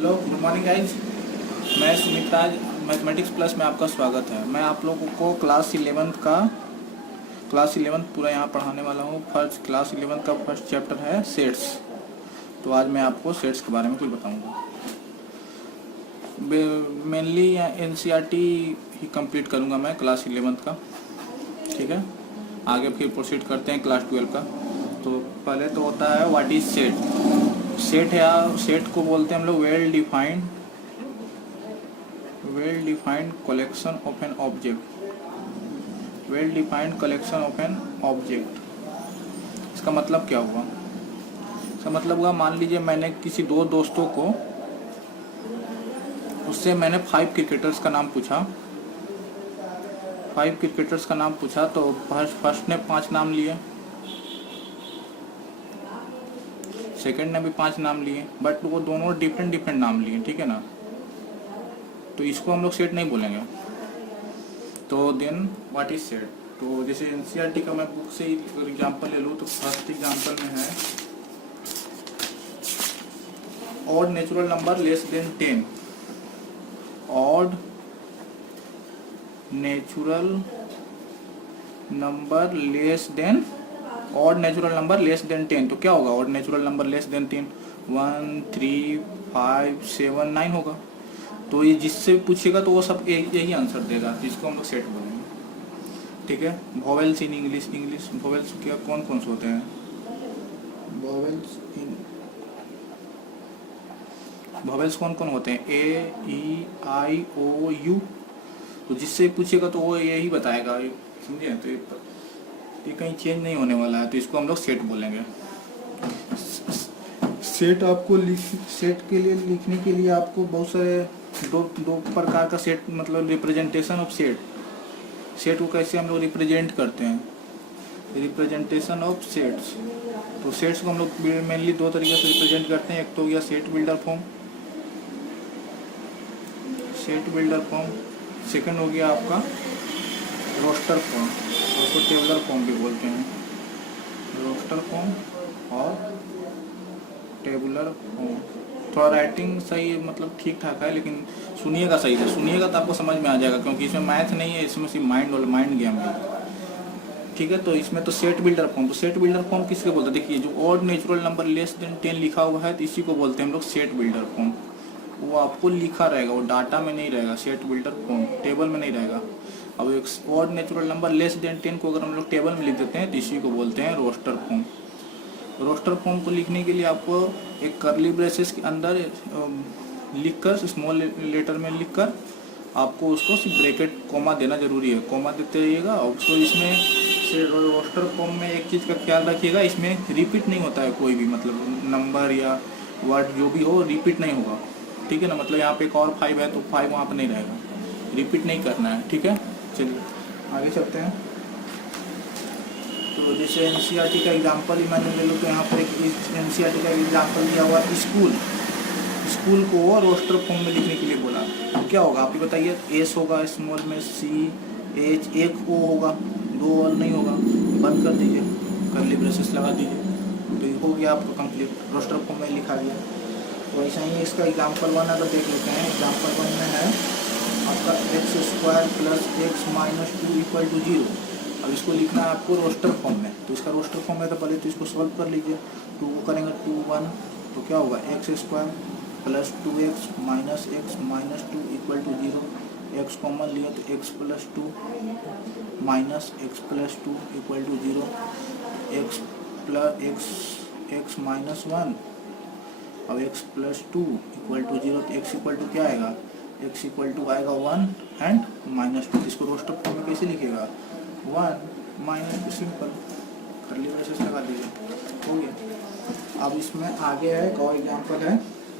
Hello, good morning guys. मैं सुमित राज, mathematics plus में आपका स्वागत है। मैं आप लोगों को क्लास 11 पूरा यहाँ पढ़ाने वाला हूँ। फर्स्ट क्लास 11 का फर्स्ट चैप्टर है सेट्स। तो आज मैं आपको सेट्स के बारे में कुछ बताऊँगा। मेनली एनसीईआरटी ही कंप्लीट करूँगा मैं क्लास 11 का, ठीक है। आगे फिर प्रोसीड करते हैं क्लास 12 का। तो पहले तो होता है व्हाट इज सेट। सेट है, सेट को बोलते हैं हम लोग well defined collection of an object. Well defined collection of an object, इसका मतलब क्या हुआ? इसका मतलब हुआ, मान लीजिए मैंने किसी दो दोस्तों को, उससे मैंने 5 क्रिकेटर्स का नाम पूछा। 5 क्रिकेटर्स का नाम पूछा तो फर्स्ट ने 5 नाम लिए, सेकंड ने भी 5 नाम लिए, बट वो दोनों डिफरेंट नाम लिए, ठीक है ना। तो इसको हम लोग सेट नहीं बोलेंगे। तो देन व्हाट इज सेट? तो जैसे एनसीईआरटी का मैं बुक से एग्जांपल ले लूँ तो फर्स्ट एग्जांपल में है odd natural number less than 10। Odd natural number less than 10। तो क्या होगा odd natural number less than 10? 1, 3, 5, 7, 9 होगा। तो ये जिससे पूछेगा तो वो सब यही आंसर देगा, जिसको हम लोग सेट बोलेंगे, ठीक है। वोवेल्स इन इंग्लिश वोवेल्स क्या कौन कौन से होते हैं? वोवेल्स कौन कौन होते हैं? ए, ई, आई, ओ, यू। तो जिससे पूछेगा तो वो यही बताएगा, समझे। तो ये कहीं चेंज नहीं होने वाला है, तो इसको हम लोग सेट बोलेंगे। सेट के लिए लिखने के लिए आपको बहुत सारे दो प्रकार का सेट, मतलब रिप्रेजेंटेशन ऑफ सेट को कैसे हम लोग रिप्रेजेंट करते हैं, रिप्रेजेंटेशन ऑफ सेट्स। तो सेट्स को हम लोग मेनली 2 तरीके से रिप्रेजेंट करते हैं। एक तो हो गया सेट बिल्डर फॉर्म, सेकंड हो गया आपका रोस्टर फॉर्म, उसको टेबलर फॉर्म भी बोलते हैं। रोस्टर फॉर्म और टेबुलर फॉर्म। थोड़ा राइटिंग सही, मतलब ठीक ठाक है, लेकिन सुनिएगा सही से, सुनिएगा तो आपको समझ में आ जाएगा, क्योंकि इसमें मैथ नहीं है, इसमें सिर्फ माइंड गेम है, ठीक है। तो इसमें तो सेट बिल्डर फॉर्म किसके बोलते हैं? देखिए, जो odd natural number less than 10 लिखा हुआ है तो इसी को बोलते हैं हम लोग सेट बिल्डर फॉर्म। वो आपको लिखा रहेगा, वो डाटा में नहीं रहेगा, सेट बिल्डर फॉर्म टेबल में नहीं रहेगा। अब एक odd natural number less than 10 को अगर हम लोग टेबल में लिख देते हैं तो इसी को बोलते हैं रोस्टर फॉर्म। रोस्टर फॉर्म को लिखने के लिए आपको एक कर्ली ब्रेसेस के अंदर लिखकर, स्मॉल लेटर में लिखकर आपको उसको ब्रैकेट कोमा देना जरूरी है। कोमा देते रहिएगा। और उसको इसमें से रोस्टर फॉर्म में एक चीज़ का ख्याल रखिएगा, इसमें रिपीट नहीं होता है कोई भी, मतलब नंबर या वर्ड जो भी हो रिपीट नहीं होगा, ठीक है ना। मतलब यहाँ पे एक और 5 है तो 5 वहाँ पर नहीं रहेगा, रिपीट नहीं करना है, ठीक है। चलिए आगे चलते हैं। तो जैसे एनसीईआरटी का एग्जांपल ही मैंने ले लो, तो यहाँ पर एक एनसीईआरटी का एग्जांपल दिया हुआ स्कूल को रोस्टर फॉर्म में लिखने के लिए बोला। तो क्या होगा आप ही बताइए? एस होगा स्मॉल में, सी, एच, एक ओ होगा, 2 और नहीं होगा। बंद कर दीजिए, कर्ली ब्रेसेस लगा दीजिए, तो ये हो गया आपका कंप्लीट, रोस्टर फॉर्म में लिखा गया। तो ऐसा ही इसका एग्जाम्पल 1 अगर देख लेते हैं। एग्जाम्पल 1 में है आपका x² + x - 2 = 0। अब इसको लिखना है आपको रोस्टर फॉर्म में। तो इसका रोस्टर फॉर्म है तो पहले तो इसको सॉल्व कर लीजिए। 2 को करेंगे 2, 1, तो क्या होगा? x² + 2x - x - 2 = 0। x common लिया तो x + 2 - x + 2 = 0। x - 1 अब x + 2 = 0। तो x = क्या आएगा? x = आएगा 1 एंड -2। इसको रोस्टर फॉर्म में कैसे लिखेगा? 1 माइनस, सिंपल कर्ली ब्रेसेस लगा दीजिए, हो गया। अब इसमें आगे है एक और एग्जांपल है,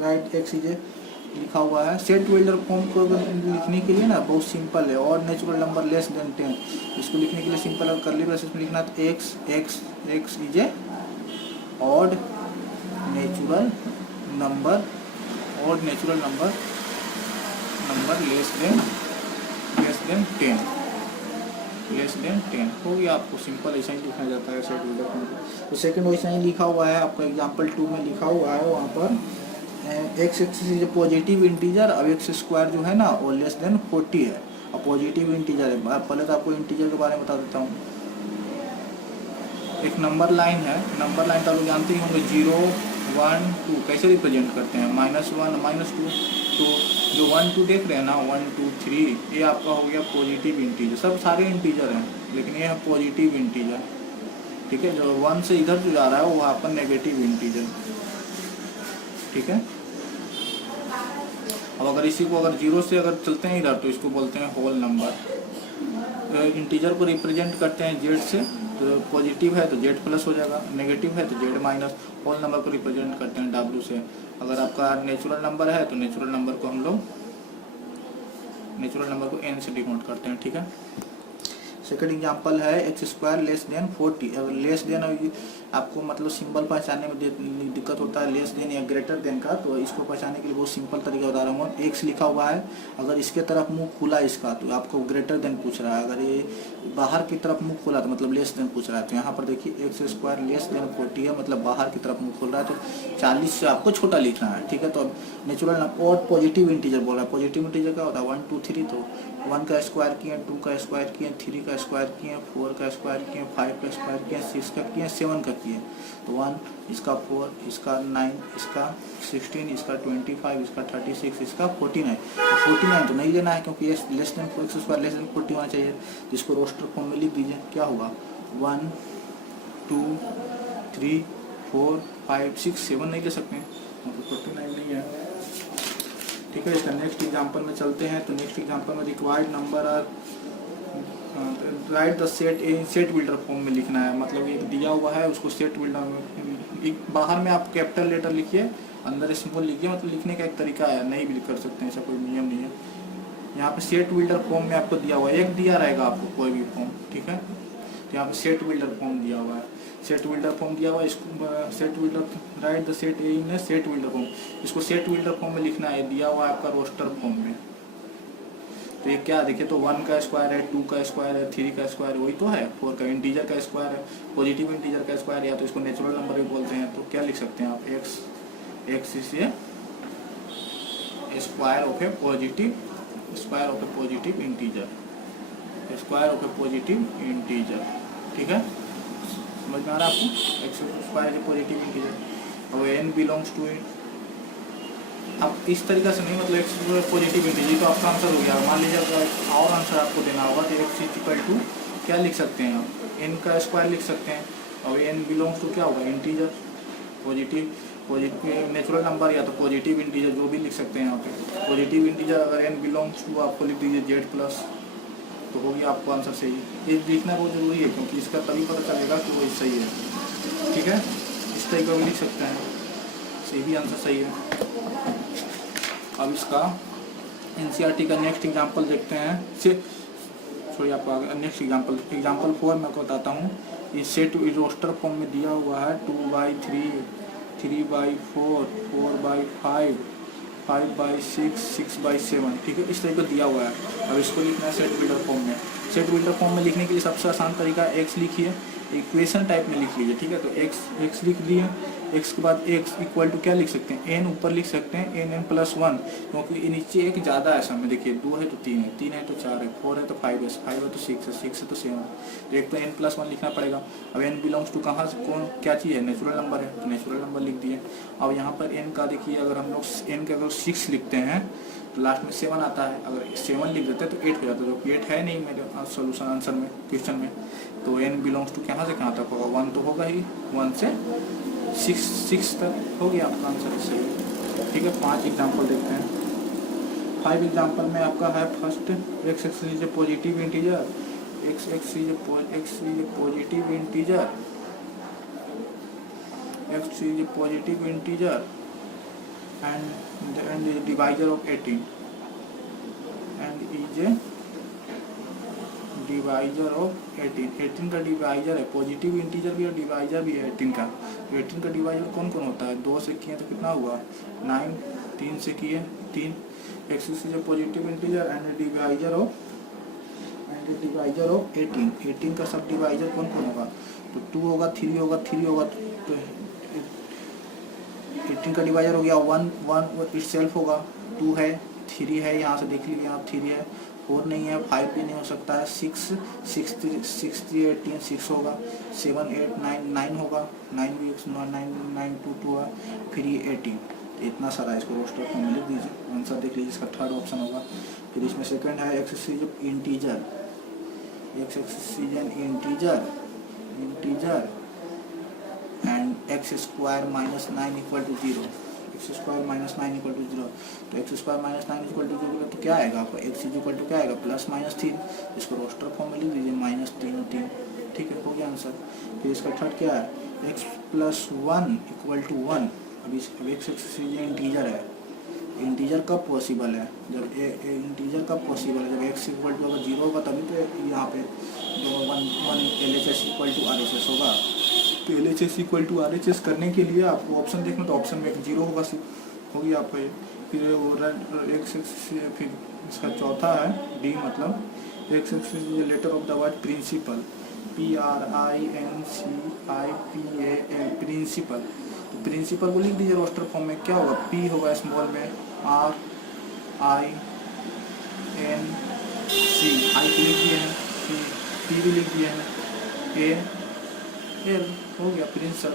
राइट एक्स इज लिखा हुआ है। सेट बिल्डर फॉर्म को लिखने के लिए ना बहुत सिंपल है, और नेचुरल नंबर लेस देन 10, इसको लिखने के लिए सिंपल है। कर्ली ब्रेसेस में लिखना तो x is a odd natural number less than 10 हो गया। आपको सिंपल ऐसा ही लिखा जाता है सेट बिल्डर फॉर्म। तो सेकंड वैसा ही लिखा हुआ है आपका एग्जांपल 2 में लिखा हुआ है, वहाँ पर x axis is positive integer, अब एक्स स्क्वायर जो है ना वो लेस देन 40 है और पॉजिटिव इंटीजर है। पहले तो आपको इंटीजर के बारे में बता देता हूँ। एक नंबर लाइन है, नंबर लाइन तो आप लोग जानते ही होंगे, 0 1 2 कैसे रिप्रेजेंट करते हैं, -1 -2। तो जो 1 2 देख रहे हैं ना, 1 2 3, ये आपका हो गया पॉजिटिव इंटीजर। सब सारे इंटीजर हैं लेकिन ये है पॉजिटिव इंटीजर, ठीक है। जो 1 से इधर जो जा रहा है वो वहाँ पर नेगेटिव इंटीजर, ठीक है। अब अगर इसी को अगर 0 से अगर चलते हैं इधर तो इसको बोलते हैं होल नंबर। इंटीजर को रिप्रेजेंट करते हैं जेड से, तो पॉजिटिव है तो जेड प्लस हो जाएगा, नेगेटिव है तो जेड माइनस। होल नंबर को रिप्रेजेंट करते हैं डब्ल्यू से। अगर आपका नेचुरल नंबर है तो नेचुरल नंबर को हम लोग एन से डिनोट करते हैं, ठीक है। सेकंड एग्जांपल है एक्स स्क्वायर लेस देन 40। अगर लेस देन आपको मतलब सिंबल पहचानने में दिक्कत होता है, लेस देन या ग्रेटर देन का, तो इसको पहचानने के लिए बहुत सिंपल तरीका बता रहा हूँ। एक्स लिखा हुआ है, अगर इसके तरफ मुंह खुला इसका तो आपको ग्रेटर देन पूछ रहा है। अगर ये बाहर की तरफ मुंह खुला तो मतलब लेस देन पूछ रहा है। तो यहाँ पर देखिए एक्स स्क्वायर लेस देन 40 है, मतलब बाहर की तरफ मुंह खुल रहा है, तो 40 से आपको छोटा लिखना है, ठीक है। तो अब नेचुरल नंबर और पॉजिटिव इंटीजर बोल रहा है। पॉजिटिव इंटीजर क्या होता है, 1 2 3, तो 1 का स्क्वायर किए, 2 का स्क्वायर किए, 3 का स्क्वायर किए, 4 का स्क्वायर किए, 5 का स्क्वायर किए, 6 का किए, 7 का किए। तो 1 इसका 4 इसका 9 इसका 16 इसका 25 इसका 36 इसका 49। तो 49 तो नहीं लेना है क्योंकि ये less than 4 x square less than 40 होना चाहिए। तो इसको रोस्टर फॉर्म में लिख दीजिए, क्या होगा 1 2 3 4 5 6 7 नहीं ले सकते हैं, मतलब 49 नहीं है, ठीक है। इसका नेक्स्ट एग्जांपल में चलते हैं। तो नेक्स्ट एग्जांपल में required number are write the set A set builder form में लिखना है। मतलब एक दिया हुआ है उसको सेट बिल्डर में, एक बाहर में आप कैपिटल लेटर लिखिए, अंदर स्मॉल लिखिए, मतलब लिखने का एक तरीका है, नहीं भी कर सकते हैं, ऐसा कोई नियम नहीं है। यहाँ पे सेट बिल्डर फॉर्म में आपको दिया हुआ है, एक दिया रहेगा आपको कोई भी फॉर्म, ठीक है। तो यहाँ पे सेट बिल्डर फॉर्म दिया हुआ है, सेट बिल्डर फॉर्म दिया हुआ है। इसको set builder right the set A in set builder form, इसको सेट बिल्डर फॉर्म में लिखना है, दिया हुआ है आपका रोस्टर फॉर्म में। तो ये क्या देखिए, तो 1 का स्क्वायर है, 2 का स्क्वायर है, 3 का स्क्वायर वही तो है, 4 का इंटीजर का स्क्वायर है, पॉजिटिव इंटीजर का स्क्वायर, या तो इसको नेचुरल नंबर भी बोलते हैं। तो क्या लिख सकते हैं आप, x is square of A positive integer, square of A positive integer, ठीक है। समझ में आ रहा है आपको, एक्स स्क्वायर है पॉजिटिव इंटीजर और एन बिलोंग्स टू इट। अब इस तरीके से नहीं, मतलब एक्स पॉजिटिव इंटीजर तो आपका आंसर हो गया। मान लीजिए अगर और आंसर आपको देना होगा तो एक्स इक्वल टू क्या लिख सकते हैं आप, एन का स्क्वायर लिख सकते हैं, और एन बिलोंग्स टू क्या होगा, इंटीजर, पॉजिटिव नेचुरल नंबर या तो पॉजिटिव इंटीजर, जो भी लिख सकते हैं यहाँ पे। पॉजिटिव इंटीजर अगर एन बिलोंग्स टू आपको लिख दीजिए जेड प्लस, तो हो गया आपको आंसर सही। ये लिखना बहुत जरूरी है क्योंकि इसका तभी पता चलेगा कि वो सही है, ठीक है। इस तरीके का भी लिख सकते हैं, सही भी आंसर सही है। अब इसका एनसीईआरटी का नेक्स्ट एग्जांपल देखते हैं। सॉरी आपको नेक्स्ट एग्जांपल 4 मैं आपको बताता हूँ। ये सेट रोस्टर फॉर्म में दिया हुआ है 2/3, 3/4, 4/5, 5/6, 6/7, ठीक है। इस तरीके दिया हुआ है। अब इसको लिखना है सेट बिल्डर फॉर्म में। सेट बिल्डर फॉर्म में लिखने के लिए सबसे आसान तरीका एक्स लिखिए, इक्वेशन टाइप में लिख लीजिए, ठीक है। तो एक्स लिख दिए, एक्स के बाद एक्स इक्वल टू क्या लिख सकते हैं, एन ऊपर लिख सकते हैं, एन +1, क्योंकि नीचे एक ज़्यादा है समय, देखिए 2 है तो 3 है, 3 है तो 4 है, 4 है तो 5 है, 5 है तो 6 है, 6 है तो 7 है, तो एक तो n+1 लिखना पड़ेगा। अब n बिलोंग्स टू कहाँ से, कौन क्या चीज़ है, नेचुरल नंबर है, तो नेचुरल नंबर लिख दिए। अब यहाँ पर n का देखिए, अगर हम लोग n का अगर 6 लिखते हैं तो लास्ट में 7 आता है, अगर 7 लिख देते हैं तो 8 हो जाता है, जो 8 है नहीं मेरे सोल्यूशन आंसर में, क्वेश्चन में। तो n बिलोंग्स टू कहाँ से कहाँ तक होगा, 1 तो होगा ही, 1 से 6 तक हो गया आपका आंसर सही, ठीक है। 5 एग्जांपल देखते हैं। 5 एग्जांपल में आपका है first, x is a positive integer, x is a positive integer, x is a positive integer and divisor of 18 and is a divisor of 18 का डिवाइजर है, पॉजिटिव इंटीजर भी और डिवाइजर भी है 18 का। तो 18 का डिवाइजर कौन कौन होता है, 2 से किए तो कितना हुआ 9, 3 से किए 3, x is a positive integer and divisor of 18 का सब डिवाइजर कौन कौन होगा, तो 2 होगा, 3 होगा, 3 होगा, तो 18 का डिवाइजर हो गया 1 1 इट सेल्फ होगा, 2 है, 3 है, यहाँ से देख लीजिए आप 3 है, 4 नहीं है, 5 भी नहीं हो सकता है, 6 6 3 18 6 होगा, 7 8 9 9 होगा, 9 भी 9 2 2 है, फिर ये 18। तो इतना सारा इसको रोस्टर फॉर्म में लिख दीजिए। आंसर देख लीजिए, इसका थर्ड ऑप्शन होगा। फिर इसमें सेकंड है x is integer, x is an integer and x square minus 9 equal to 0, x square minus 9 equal to 0। तो x square minus 9 equal to 0 तो क्या आएगा आपका, एक्स इज इक्वल टू क्या आएगा, प्लस माइनस 3। इसको रोस्टर फॉर्म में लिख दीजिए, माइनस 3 3। ठीक है, हो गया आंसर। फिर इसका थर्ड क्या है, एक्स प्लस 1 इक्वल टू 1। अभी एक्स इंटीजर है, इंटीजर कब पॉसिबल है, जब इंटीजर कब पॉसिबल है, जब एक्स इक्वल टू अगर 0 होगा तभी तो यहाँ पे जो 1 LHS इक्वल टू RHS होगा। तो LHS इक्वल टू RHS करने के लिए आपको ऑप्शन देखना, तो ऑप्शन में 0 होगा, होगी आपका ये। फिर एक्स फिर इसका चौथा है डी, मतलब x letter of the word principal, PRINCIPAL, principal. तो प्रिंसिपल को लिख दीजिए रोस्टर फॉर्म में, क्या होगा, P होगा स्मॉल में, RINC, आई को लिख दिए हैं, P भी लिख दिए हैं, AL हो गया प्रिंसिपल,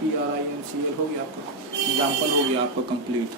PRINCL हो गया आपका। एग्जाम्पल हो गया आपका कंप्लीट।